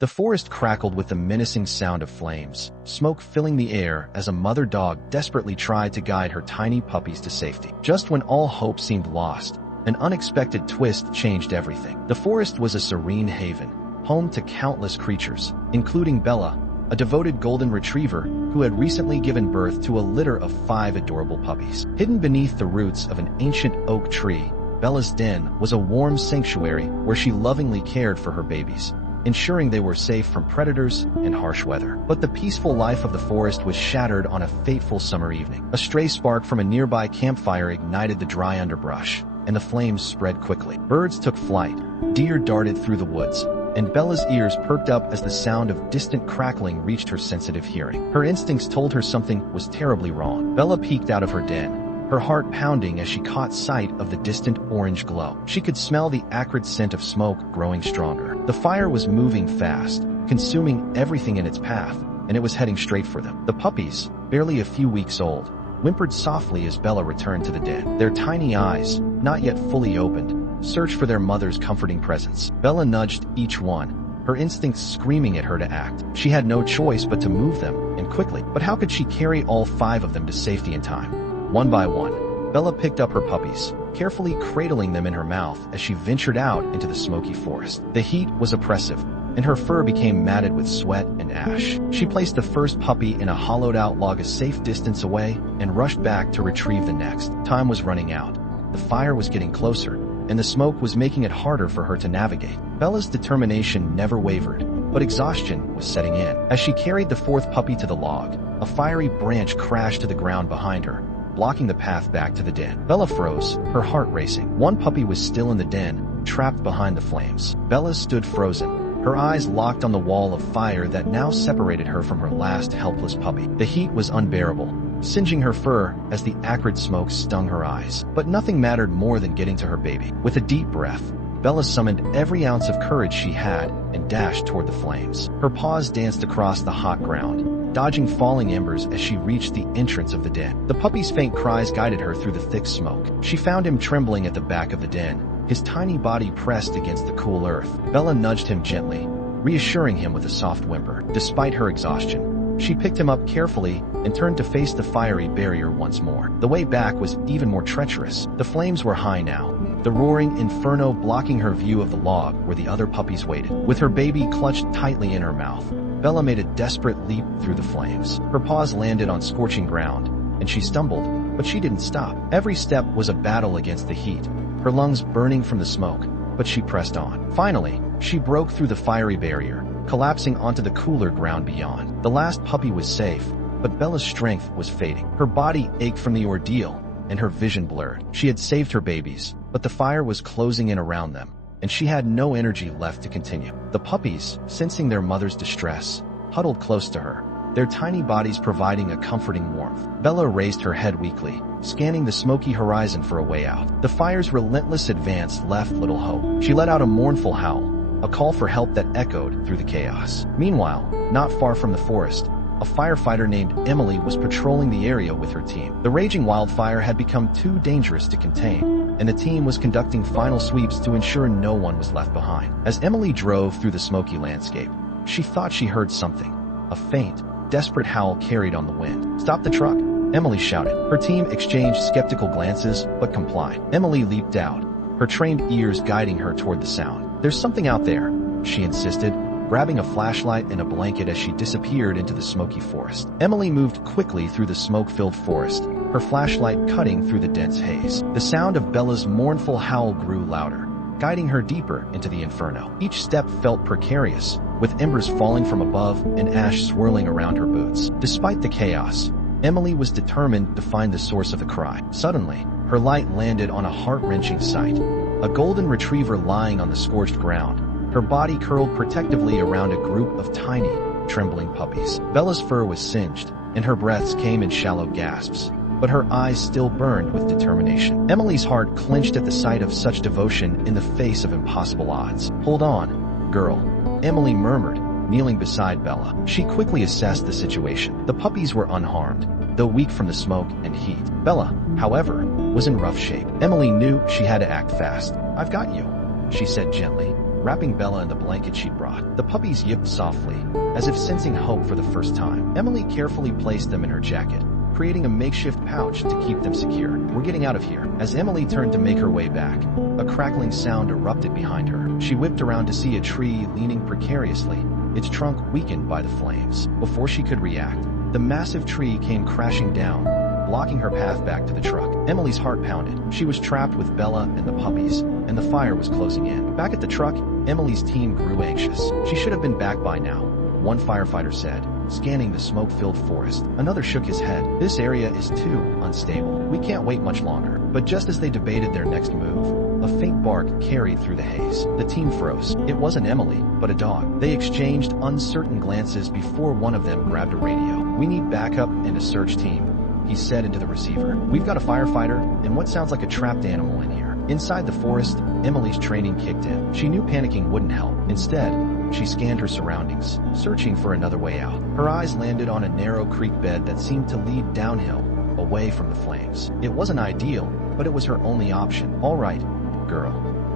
The forest crackled with the menacing sound of flames, smoke filling the air as a mother dog desperately tried to guide her tiny puppies to safety. Just when all hope seemed lost, an unexpected twist changed everything. The forest was a serene haven, home to countless creatures, including Bella, a devoted golden retriever who had recently given birth to a litter of 5 adorable puppies. Hidden beneath the roots of an ancient oak tree, Bella's den was a warm sanctuary where she lovingly cared for her babies, ensuring they were safe from predators and harsh weather. But the peaceful life of the forest was shattered on a fateful summer evening. A stray spark from a nearby campfire ignited the dry underbrush, and the flames spread quickly. Birds took flight, deer darted through the woods, and Bella's ears perked up as the sound of distant crackling reached her sensitive hearing. Her instincts told her something was terribly wrong. Bella peeked out of her den, her heart pounding as she caught sight of the distant orange glow. She could smell the acrid scent of smoke growing stronger. The fire was moving fast, consuming everything in its path, and it was heading straight for them. The puppies, barely a few weeks old, whimpered softly as Bella returned to the den. Their tiny eyes, not yet fully opened, searched for their mother's comforting presence. Bella nudged each one, her instincts screaming at her to act. She had no choice but to move them, and quickly. But how could she carry all 5 of them to safety in time? One by one, Bella picked up her puppies, carefully cradling them in her mouth as she ventured out into the smoky forest. The heat was oppressive, and her fur became matted with sweat and ash. She placed the first puppy in a hollowed-out log a safe distance away and rushed back to retrieve the next. Time was running out. The fire was getting closer, and the smoke was making it harder for her to navigate. Bella's determination never wavered, but exhaustion was setting in. As she carried the 4th puppy to the log, a fiery branch crashed to the ground behind her, blocking the path back to the den. Bella froze, her heart racing. One puppy was still in the den, trapped behind the flames. Bella stood frozen, her eyes locked on the wall of fire that now separated her from her last helpless puppy. The heat was unbearable, singeing her fur as the acrid smoke stung her eyes. But nothing mattered more than getting to her baby. With a deep breath, Bella summoned every ounce of courage she had and dashed toward the flames. Her paws danced across the hot ground, dodging falling embers as she reached the entrance of the den. The puppy's faint cries guided her through the thick smoke. She found him trembling at the back of the den, his tiny body pressed against the cool earth. Bella nudged him gently, reassuring him with a soft whimper. Despite her exhaustion, she picked him up carefully and turned to face the fiery barrier once more. The way back was even more treacherous. The flames were high now, the roaring inferno blocking her view of the log where the other puppies waited. With her baby clutched tightly in her mouth, Bella made a desperate leap through the flames. Her paws landed on scorching ground, and she stumbled, but she didn't stop. Every step was a battle against the heat, her lungs burning from the smoke, but she pressed on. Finally, she broke through the fiery barrier, collapsing onto the cooler ground beyond. The last puppy was safe, but Bella's strength was fading. Her body ached from the ordeal, and her vision blurred. She had saved her babies, but the fire was closing in around them, and she had no energy left to continue. The puppies, sensing their mother's distress, huddled close to her, their tiny bodies providing a comforting warmth. Bella raised her head weakly, scanning the smoky horizon for a way out. The fire's relentless advance left little hope. She let out a mournful howl, a call for help that echoed through the chaos. Meanwhile, not far from the forest, a firefighter named Emily was patrolling the area with her team. The raging wildfire had become too dangerous to contain, and the team was conducting final sweeps to ensure no one was left behind. As Emily drove through the smoky landscape, she thought she heard something, a faint, desperate howl carried on the wind. "Stop the truck," Emily shouted. Her team exchanged skeptical glances, but complied. Emily leaped out, her trained ears guiding her toward the sound. "There's something out there," she insisted, grabbing a flashlight and a blanket as she disappeared into the smoky forest. Emily moved quickly through the smoke-filled forest, her flashlight cutting through the dense haze. The sound of Bella's mournful howl grew louder, guiding her deeper into the inferno. Each step felt precarious, with embers falling from above and ash swirling around her boots. Despite the chaos, Emily was determined to find the source of the cry. Suddenly, her light landed on a heart-wrenching sight. A golden retriever lying on the scorched ground, her body curled protectively around a group of tiny, trembling puppies. Bella's fur was singed, and her breaths came in shallow gasps, but her eyes still burned with determination. Emily's heart clenched at the sight of such devotion in the face of impossible odds. "Hold on, girl," Emily murmured, kneeling beside Bella. She quickly assessed the situation. The puppies were unharmed, though weak from the smoke and heat. Bella, however, was in rough shape. Emily knew she had to act fast. "I've got you," she said gently, wrapping Bella in the blanket she'd brought. brought. The puppies yipped softly, as if sensing hope for the first time. Emily carefully placed them in her jacket, creating a makeshift pouch to keep them secure. We're getting out of here. As Emily turned to make her way back, a crackling sound erupted behind her. She whipped around to see a tree leaning precariously, its trunk weakened by the flames. Before she could react, the massive tree came crashing down, blocking her path back to the truck. Emily's heart pounded. She was trapped with Bella and the puppies, and the fire was closing in. Back at the truck, Emily's team grew anxious. She should have been back by now, one firefighter said, scanning the smoke-filled forest. Another shook his head. This area is too unstable. We can't wait much longer. But just as they debated their next move, a faint bark carried through the haze. The team froze. It wasn't Emily, but a dog. They exchanged uncertain glances before one of them grabbed a radio. We need backup and a search team, he said into the receiver. We've got a firefighter and what sounds like a trapped animal in here. Inside the forest, Emily's training kicked in. She knew panicking wouldn't help. Instead, she scanned her surroundings, searching for another way out. Her eyes landed on a narrow creek bed that seemed to lead downhill, away from the flames. It wasn't ideal, but it was her only option. All right, girl,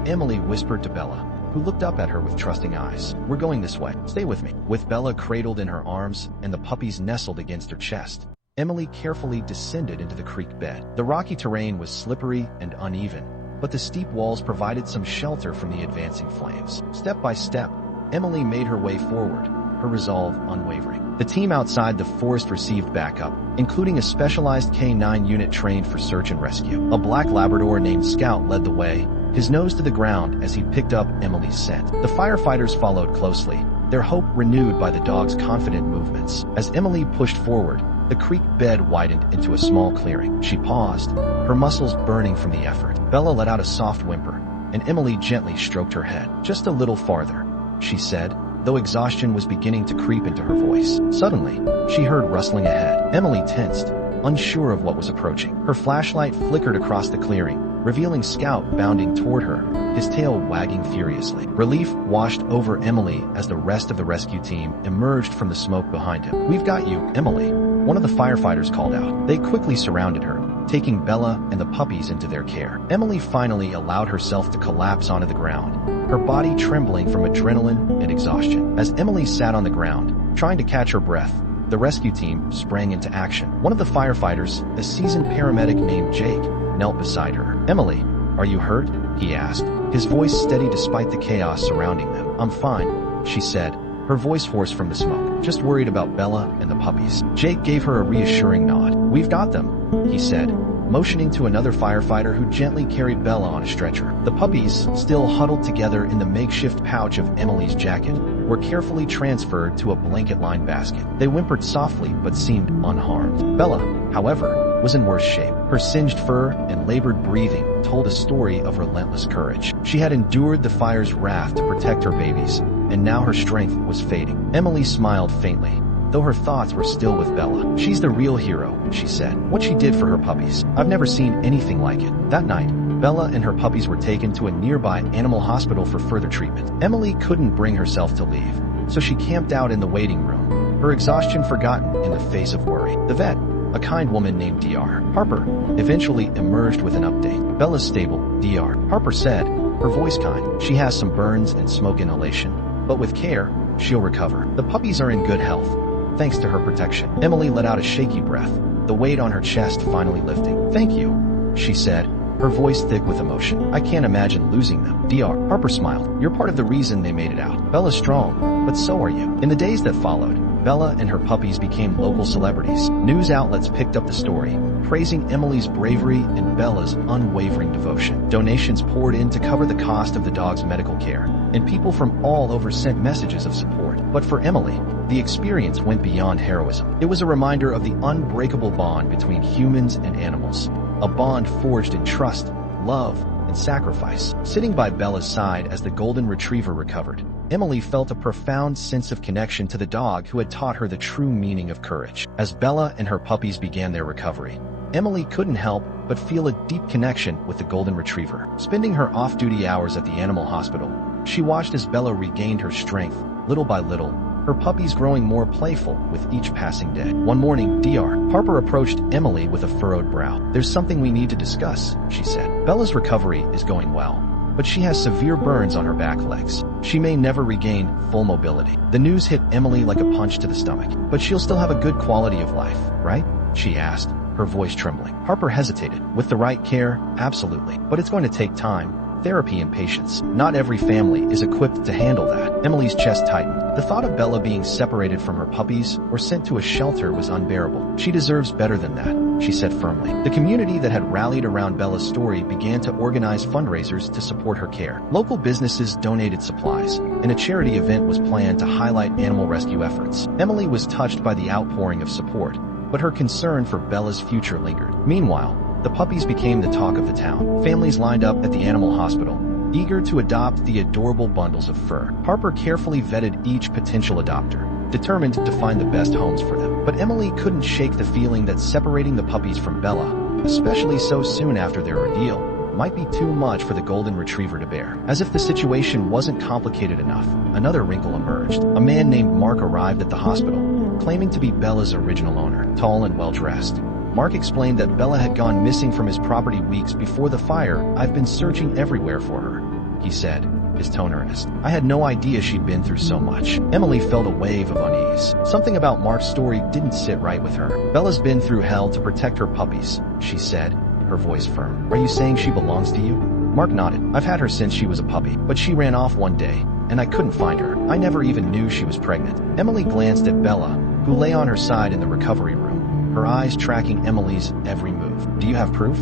Emily whispered to Bella, who looked up at her with trusting eyes. We're going this way. Stay with me. With Bella cradled in her arms and the puppies nestled against her chest, Emily carefully descended into the creek bed. The rocky terrain was slippery and uneven, but the steep walls provided some shelter from the advancing flames. Step by step, Emily made her way forward, her resolve unwavering. The team outside the forest received backup, including a specialized K-9 unit trained for search and rescue. A black Labrador named Scout led the way, his nose to the ground as he picked up Emily's scent. The firefighters followed closely, their hope renewed by the dog's confident movements. As Emily pushed forward, the creek bed widened into a small clearing. She paused, her muscles burning from the effort. Bella let out a soft whimper, and Emily gently stroked her head. Just a little farther, she said, though exhaustion was beginning to creep into her voice. Suddenly, she heard rustling ahead. Emily tensed, unsure of what was approaching. Her flashlight flickered across the clearing, revealing Scout bounding toward her, his tail wagging furiously. Relief washed over Emily as the rest of the rescue team emerged from the smoke behind him. We've got you, Emily, one of the firefighters called out. They quickly surrounded her, taking Bella and the puppies into their care. Emily finally allowed herself to collapse onto the ground, her body trembling from adrenaline and exhaustion. As Emily sat on the ground, trying to catch her breath, the rescue team sprang into action. One of the firefighters, a seasoned paramedic named Jake, knelt beside her. Emily, are you hurt? He asked, his voice steady despite the chaos surrounding them. I'm fine, she said, her voice hoarse from the smoke. Just worried about Bella and the puppies. Jake gave her a reassuring nod. We've got them, he said, motioning to another firefighter who gently carried Bella on a stretcher. The puppies, still huddled together in the makeshift pouch of Emily's jacket, were carefully transferred to a blanket-lined basket. They whimpered softly but seemed unharmed. Bella, however, was in worse shape. Her singed fur and labored breathing told a story of relentless courage. She had endured the fire's wrath to protect her babies, and now her strength was fading. Emily smiled faintly, though her thoughts were still with Bella. She's the real hero, she said. What she did for her puppies, I've never seen anything like it. That night, Bella and her puppies were taken to a nearby animal hospital for further treatment. Emily couldn't bring herself to leave, so she camped out in the waiting room, her exhaustion forgotten in the face of worry. The vet, a kind woman named Dr. Harper, eventually emerged with an update. Bella's stable, Dr. Harper said, her voice kind. She has some burns and smoke inhalation, but with care, she'll recover. The puppies are in good health, thanks to her protection. Emily let out a shaky breath, the weight on her chest finally lifting. Thank you, she said, her voice thick with emotion. I can't imagine losing them. Dr. Harper smiled. You're part of the reason they made it out. Bella's strong, but so are you. In the days that followed, Bella and her puppies became local celebrities. News outlets picked up the story, praising Emily's bravery and Bella's unwavering devotion. Donations poured in to cover the cost of the dog's medical care, and people from all over sent messages of support. But for Emily, the experience went beyond heroism. It was a reminder of the unbreakable bond between humans and animals, a bond forged in trust, love, and sacrifice. Sitting by Bella's side as the golden retriever recovered, Emily felt a profound sense of connection to the dog who had taught her the true meaning of courage. As Bella and her puppies began their recovery, Emily couldn't help but feel a deep connection with the golden retriever. Spending her off-duty hours at the animal hospital, she watched as Bella regained her strength, little by little, her puppies growing more playful with each passing day. One morning, Dr. Harper approached Emily with a furrowed brow. There's something we need to discuss, she said. Bella's recovery is going well, but she has severe burns on her back legs. She may never regain full mobility. The news hit Emily like a punch to the stomach. But she'll still have a good quality of life, right? She asked, her voice trembling. Harper hesitated. With the right care, absolutely. But it's going to take time, therapy, and patience. Not every family is equipped to handle that. Emily's chest tightened. The thought of Bella being separated from her puppies or sent to a shelter was unbearable. She deserves better than that, she said firmly. The community that had rallied around Bella's story began to organize fundraisers to support her care. Local businesses donated supplies, and a charity event was planned to highlight animal rescue efforts. Emily was touched by the outpouring of support, but her concern for Bella's future lingered. Meanwhile, the puppies became the talk of the town. Families lined up at the animal hospital, eager to adopt the adorable bundles of fur. Harper carefully vetted each potential adopter, determined to find the best homes for them. But Emily couldn't shake the feeling that separating the puppies from Bella, especially so soon after their ordeal, might be too much for the golden retriever to bear. As if the situation wasn't complicated enough, another wrinkle emerged. A man named Mark arrived at the hospital, claiming to be Bella's original owner. Tall and well-dressed, Mark explained that Bella had gone missing from his property weeks before the fire. "I've been searching everywhere for her," he said, his tone earnest. "I had no idea she'd been through so much." Emily felt a wave of unease. Something about Mark's story didn't sit right with her. "Bella's been through hell to protect her puppies," she said, her voice firm. "Are you saying she belongs to you?" Mark nodded. "I've had her since she was a puppy, but she ran off one day, and I couldn't find her. I never even knew she was pregnant." Emily glanced at Bella, who lay on her side in the recovery room, her eyes tracking Emily's every move. "Do you have proof?"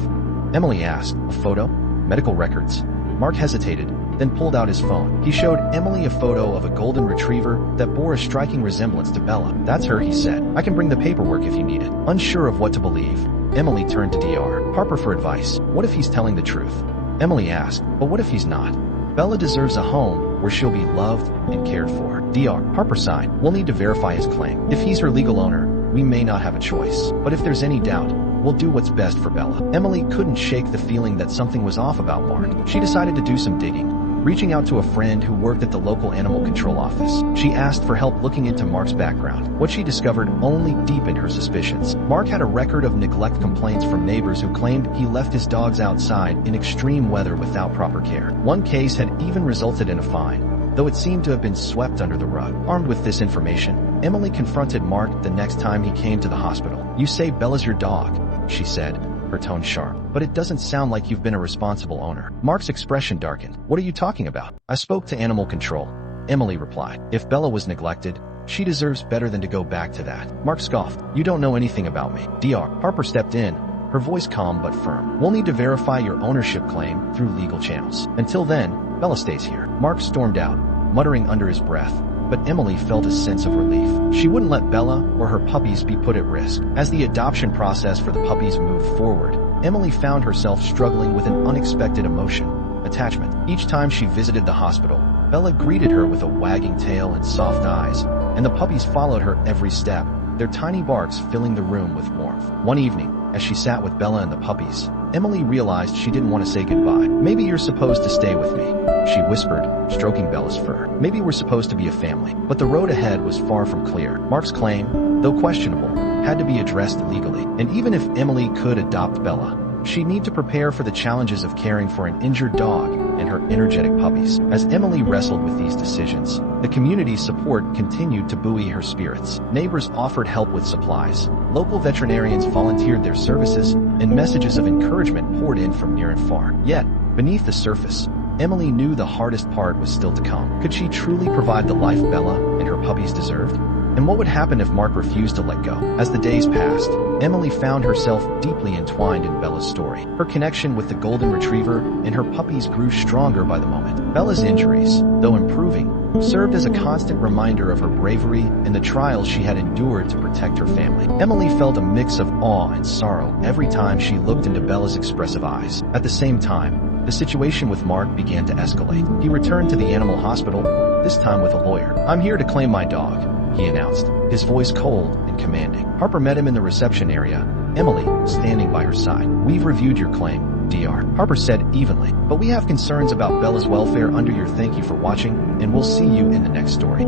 Emily asked. "A photo? Medical records?" Mark hesitated, then pulled out his phone. He showed Emily a photo of a golden retriever that bore a striking resemblance to Bella. "That's her," he said. "I can bring the paperwork if you need it." Unsure of what to believe, Emily turned to Dr. Harper for advice. "What if he's telling the truth?" Emily asked. "But what if he's not? Bella deserves a home where she'll be loved and cared for." Dr. Harper sighed. "We'll need to verify his claim. If he's her legal owner, we may not have a choice. But if there's any doubt, we'll do what's best for Bella." Emily couldn't shake the feeling that something was off about Mark. She decided to do some digging, reaching out to a friend who worked at the local animal control office. She asked for help looking into Mark's background. What she discovered only deepened her suspicions. Mark had a record of neglect complaints from neighbors who claimed he left his dogs outside in extreme weather without proper care. One case had even resulted in a fine, though it seemed to have been swept under the rug. Armed with this information, Emily confronted Mark the next time he came to the hospital. "You say Bella's your dog," she said, her tone sharp. "But it doesn't sound like you've been a responsible owner." Mark's expression darkened. "What are you talking about?" "I spoke to animal control," Emily replied. "If Bella was neglected, she deserves better than to go back to that." Mark scoffed. "You don't know anything about me." Dr. Harper stepped in, her voice calm but firm. "We'll need to verify your ownership claim through legal channels. Until then, Bella stays here." Mark stormed out, muttering under his breath, but Emily felt a sense of relief. She wouldn't let Bella or her puppies be put at risk. As the adoption process for the puppies moved forward, Emily found herself struggling with an unexpected emotion: attachment. Each time she visited the hospital, Bella greeted her with a wagging tail and soft eyes, and the puppies followed her every step, their tiny barks filling the room with warmth. One evening, as she sat with Bella and the puppies, Emily realized she didn't want to say goodbye. "Maybe you're supposed to stay with me," she whispered, stroking Bella's fur. "Maybe we're supposed to be a family." But the road ahead was far from clear. Mark's claim, though questionable, had to be addressed legally. And even if Emily could adopt Bella, she'd need to prepare for the challenges of caring for an injured dog and her energetic puppies. As Emily wrestled with these decisions, the community's support continued to buoy her spirits. Neighbors offered help with supplies, local veterinarians volunteered their services, and messages of encouragement poured in from near and far. Yet, beneath the surface, Emily knew the hardest part was still to come. Could she truly provide the life Bella and her puppies deserved? And what would happen if Mark refused to let go? As the days passed, Emily found herself deeply entwined in Bella's story. Her connection with the golden retriever and her puppies grew stronger by the moment. Bella's injuries, though improving, served as a constant reminder of her bravery and the trials she had endured to protect her family. Emily felt a mix of awe and sorrow every time she looked into Bella's expressive eyes. At the same time, the situation with Mark began to escalate. He returned to the animal hospital, this time with a lawyer. "I'm here to claim my dog," he announced, his voice cold and commanding. Harper met him in the reception area, Emily standing by her side. "We've reviewed your claim, Dr. Harper said evenly, "but we have concerns about Bella's welfare under your. Thank you for watching, and we'll see you in the next story."